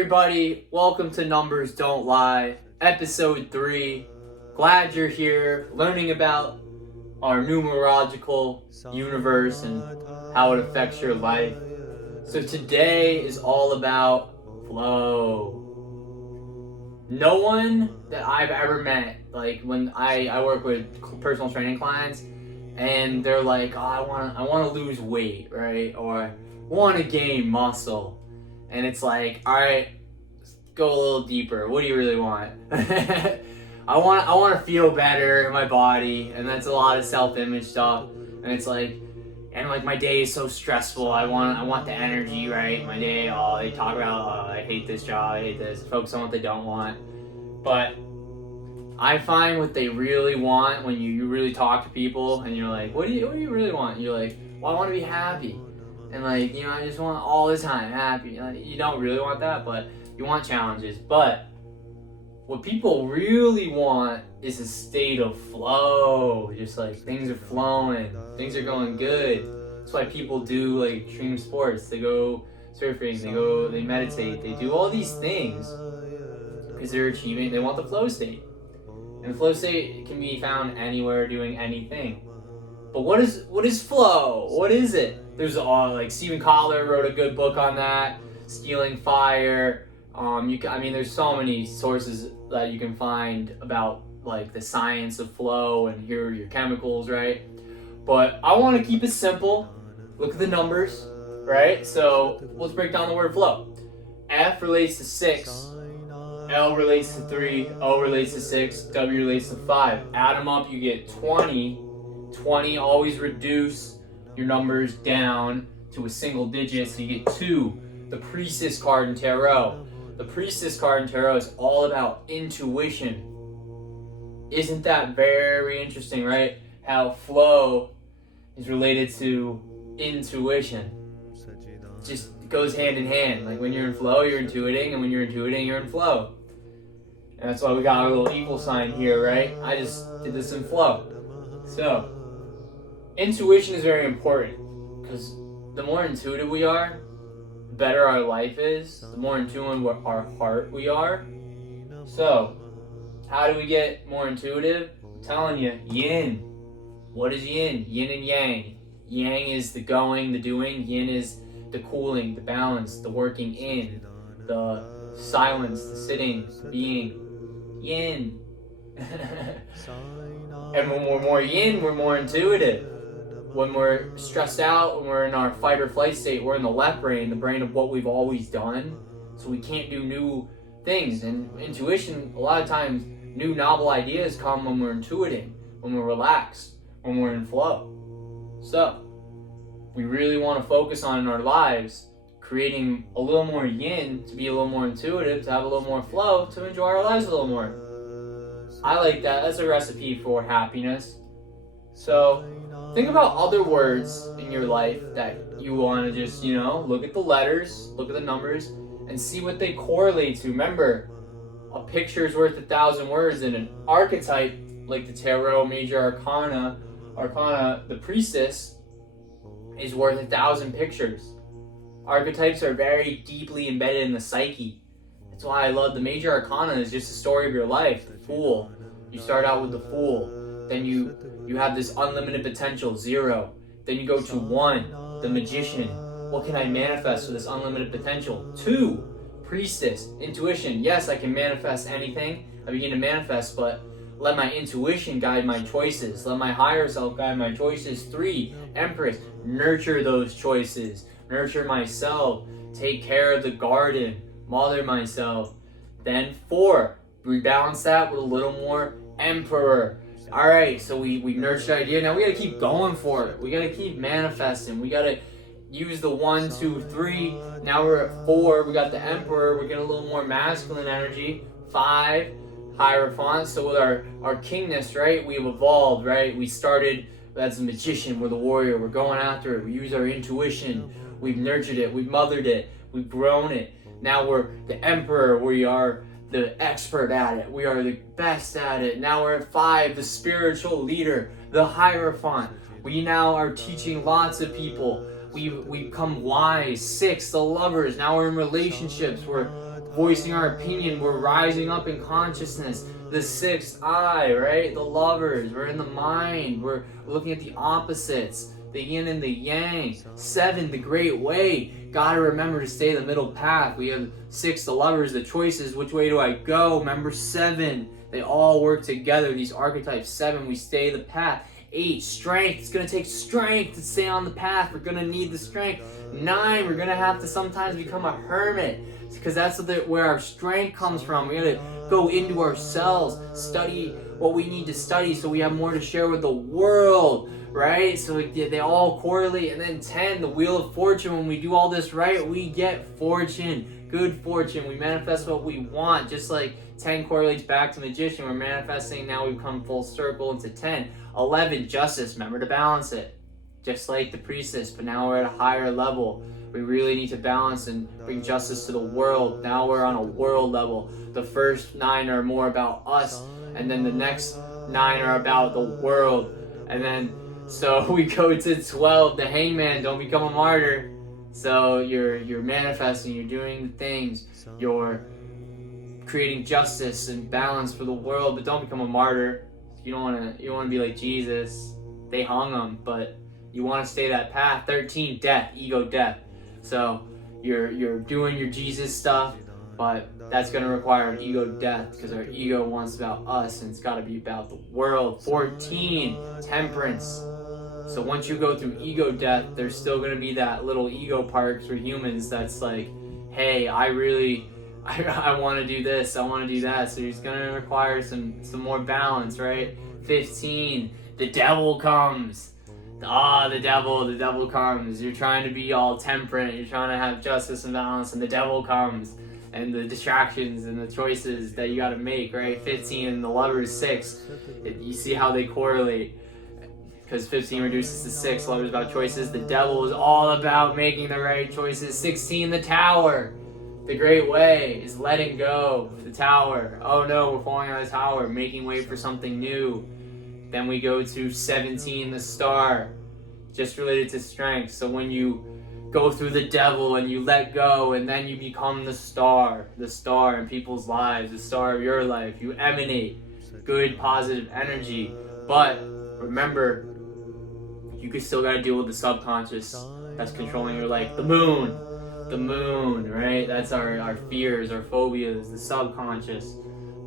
everybody, welcome to Numbers Don't Lie, episode 3. Glad you're here learning about our numerological universe and how it affects your life. So today is all about flow. No one that I've ever met, like when I work with personal training clients and they're like, oh, I want to lose weight, right? Or want to gain muscle. And it's like, all right, go a little deeper. What do you really want? I want to feel better in my body, and that's a lot of self-image stuff. And it's like, and like my day is so stressful. I want the energy, right? My day, they talk about, I hate this job, I hate this. Focus on what they don't want. But I find what they really want when you really talk to people, and you're like, what do you really want? And you're like, well, I want to be happy. And like, I just want all the time happy. Like, you don't really want that, but you want challenges. But what people really want is a state of flow. Just like things are flowing, things are going good. That's why people do like extreme sports. They go surfing, they meditate, they do all these things because they want the flow state. And the flow state can be found anywhere doing anything. But what is flow? What is it? There's like Stephen Kotler wrote a good book on that, Stealing Fire. There's so many sources that you can find about like the science of flow and here are your chemicals, right? But I want to keep it simple. Look at the numbers, right? So let's break down the word flow. F relates to 6, L relates to 3, O relates to 6, W relates to 5. Add them up, you get 20. 20, always reduce your numbers down to a single digit, so you get 2. The Priestess card in Tarot. The Priestess card in Tarot is all about intuition. Isn't that very interesting, right? How flow is related to intuition. It just goes hand in hand. Like when you're in flow, you're intuiting, and when you're intuiting, you're in flow. And that's why we got our little equal sign here, right? I just did this in flow. So, intuition is very important because the more intuitive we are, the better our life is, the more in tune with our heart we are. So, how do we get more intuitive? I'm telling you, yin. What is yin? Yin and yang. Yang is the going, the doing. Yin is the cooling, the balance, the working in, the silence, the sitting, the being. Yin. And when we're more yin, we're more intuitive. When we're stressed out, when we're in our fight or flight state, we're in the left brain, the brain of what we've always done. So we can't do new things. And intuition, a lot of times, new novel ideas come when we're intuiting, when we're relaxed, when we're in flow. So, we really want to focus on in our lives, creating a little more yin, to be a little more intuitive, to have a little more flow, to enjoy our lives a little more. I like that. That's a recipe for happiness. So, think about other words in your life that you want to just, look at the letters, look at the numbers, and see what they correlate to. Remember, a picture is worth 1,000 words, and an archetype, like the Tarot, Major Arcana, the Priestess, is worth 1,000 pictures. Archetypes are very deeply embedded in the psyche. That's why I love the Major Arcana. Is just a story of your life. The Fool. You start out with the Fool. Then you have this unlimited potential, 0. Then you go to 1, the Magician. What can I manifest with this unlimited potential? 2, Priestess, intuition. Yes, I can manifest anything. I begin to manifest, but let my intuition guide my choices. Let my higher self guide my choices. 3, Empress, nurture those choices. Nurture myself. Take care of the garden. Mother myself. Then 4, rebalance that with a little more Emperor. Alright, so we nurtured the idea. Now we gotta keep going for it. We gotta keep manifesting. We gotta use the 1, 2, 3. Now we're at 4. We got the Emperor. We're getting a little more masculine energy. 5, Hierophant. So with our kingness, right, we've evolved, right? We started as a magician. We're the warrior. We're going after it. We use our intuition. We've nurtured it. We've mothered it. We've grown it. Now we're the Emperor. We are the expert at it. We are the best at it. Now we're at 5, the spiritual leader, the Hierophant. We now are teaching lots of people. We've become wise. 6, the lovers. Now we're in relationships. We're voicing our opinion. We're rising up in consciousness. The sixth eye, right? The lovers. We're in the mind. We're looking at the opposites, the yin and the yang. 7, the great way. Gotta remember to stay the middle path. We have 6, the lovers, the choices. Which way do I go? Remember 7. They all work together. These archetypes. 7, we stay the path. 8, strength. It's gonna take strength to stay on the path. We're gonna need the strength. 9, we're gonna have to sometimes become a hermit, because that's where our strength comes from. We gotta go into ourselves, study what we need to study so we have more to share with the world, right? So they all correlate. And then 10, the wheel of fortune. When we do all this right, we get fortune, good fortune. We manifest what we want, just like 10 correlates back to magician. We're manifesting, now we've come full circle into 10. 11, justice. Remember to balance it, just like the priestess, but now we're at a higher level. We really need to balance and bring justice to the world. Now we're on a world level. The first 9 are more about us, and then the next 9 are about the world. And then, so we go to 12, the hangman. Don't become a martyr. So you're manifesting, you're doing the things, you're creating justice and balance for the world, but don't become a martyr. You don't want to be like Jesus. They hung him, but you want to stay that path. 13, death, ego death. So you're doing your Jesus stuff, but that's going to require an ego death, because our ego wants about us and it's got to be about the world. 14, temperance. So once you go through ego death, there's still going to be that little ego part for humans that's like, hey, I want to do this, I want to do that. So it's going to require some more balance, right? 15, the devil comes. The devil comes. You're trying to be all temperate, you're trying to have justice and balance, and the devil comes. And the distractions and the choices that you got to make, right? 15 and the lovers, 6. You see how they correlate, because 15 reduces to 6. Lovers about choices. The devil is all about making the right choices. 16, the tower. The great way is letting go. The tower. Oh no, we're falling on the tower. Making way for something new. Then we go to 17, the star, just related to strength. So when you go through the devil and you let go, and then you become the star in people's lives, the star of your life. You emanate good, positive energy. But remember, you still got to deal with the subconscious that's controlling your life. The moon, right? That's our fears, our phobias, the subconscious.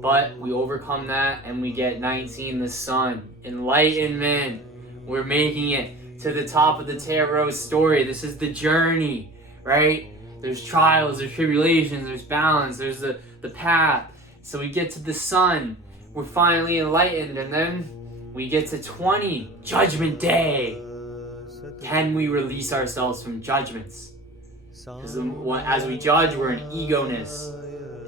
But we overcome that and we get 19, the sun. Enlightenment. We're making it to the top of the tarot story. This is the journey, right? There's trials, there's tribulations, there's balance, there's the path. So we get to the sun. We're finally enlightened. And then we get to 20, Judgment Day. Can we release ourselves from judgments? Because as we judge, we're in ego-ness.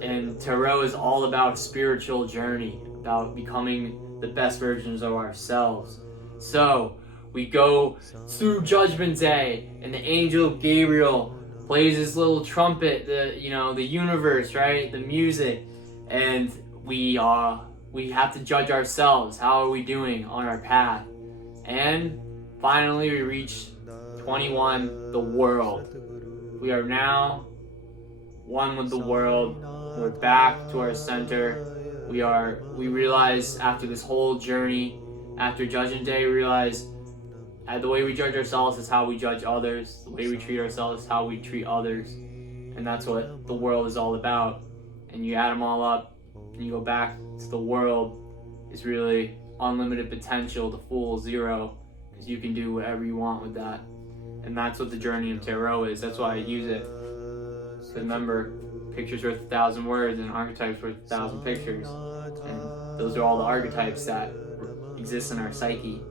And tarot is all about a spiritual journey, about becoming the best versions of ourselves. So we go through Judgment Day, and the angel Gabriel plays his little trumpet, the universe, right? The music, and we have to judge ourselves. How are we doing on our path? And finally, we reach 21, the world. We are now one with the world. We're back to our center. We realize after this whole journey, after Judgment Day, we realize the way we judge ourselves is how we judge others. The way we treat ourselves is how we treat others. And that's what the world is all about. And you add them all up, and you go back to the world is really unlimited potential, the full zero, because you can do whatever you want with that. And that's what the journey of tarot is. That's why I use it. So remember, pictures worth 1,000 words and archetypes worth 1,000 pictures. And those are all the archetypes that exist in our psyche.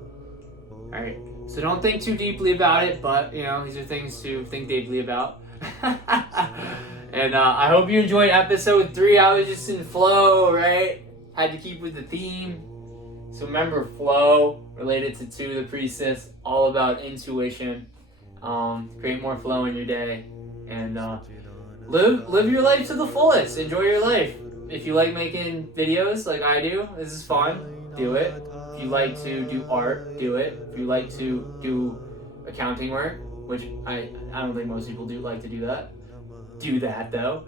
Alright, so don't think too deeply about it, but these are things to think deeply about. And I hope you enjoyed episode 3. I was just in flow, right? Had to keep with the theme. So remember, flow related to 2, the priestess, all about intuition. Create more flow in your day, and live your life to the fullest. Enjoy your life. If you like making videos like I do, this is fun. Do it. If you like to do art, do it. If you like to do accounting work, which I don't think most people do like to do that, do that though.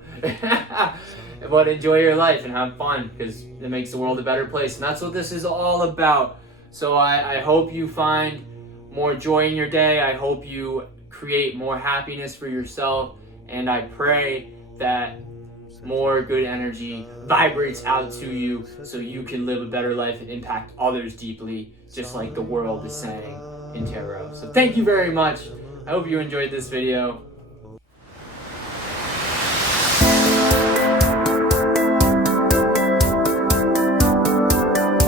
But enjoy your life and have fun, because it makes the world a better place. And that's what this is all about. So I hope you find more joy in your day. I hope you create more happiness for yourself. And I pray that more good energy vibrates out to you so you can live a better life and impact others deeply, just like the world is saying in tarot. So thank you very much. I hope you enjoyed this video.